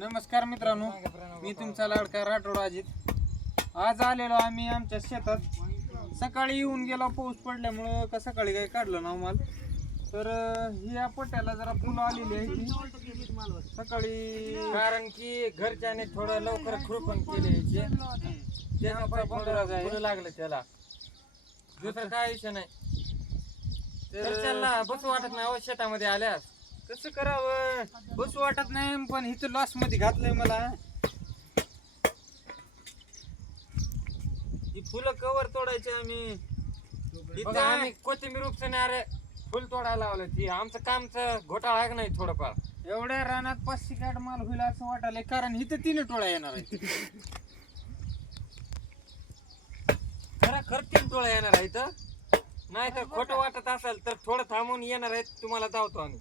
नमस्कार मित्रांनो, मी तुमचा लाडका राठोड अजित. आज आलेलो आम्ही आमच्या शेतात. सकाळी येऊन गेलो, पाऊस पडल्यामुळं का सकाळी काही काढलं ना माल. तर या पट्ट्याला जरा फुलं आलेली आहे ती सकाळी, कारण की घरच्याने थोडं लवकर खुरपण केले त्याचा फुलं लागलं त्याला. दुसरं काय विषय नाही. घरच्यांना बसू वाटत नाही शेतामध्ये आल्यास. कसं करावं, बसू वाटत नाही, पण इथं लॉस मध्ये घातलंय मला. ही फुलं कवर तोडायची आम्ही. बघा, आम्ही कोथिंबीर उपसणारे फुल तोडायला लावलं. ती आमचं कामचं घोटाळा आहे का नाही थोडंफार. एवढ्या रानात 500 काठ माल होईल असं वाटायलंय, कारण इथं 3 टोळा येणार आहे. खरं 3 टोळा येणार आहे इथं. नाही तर खोटं वाटत असेल तर थोडं थांबून येणार आहेत, तुम्हाला दावतो आम्ही.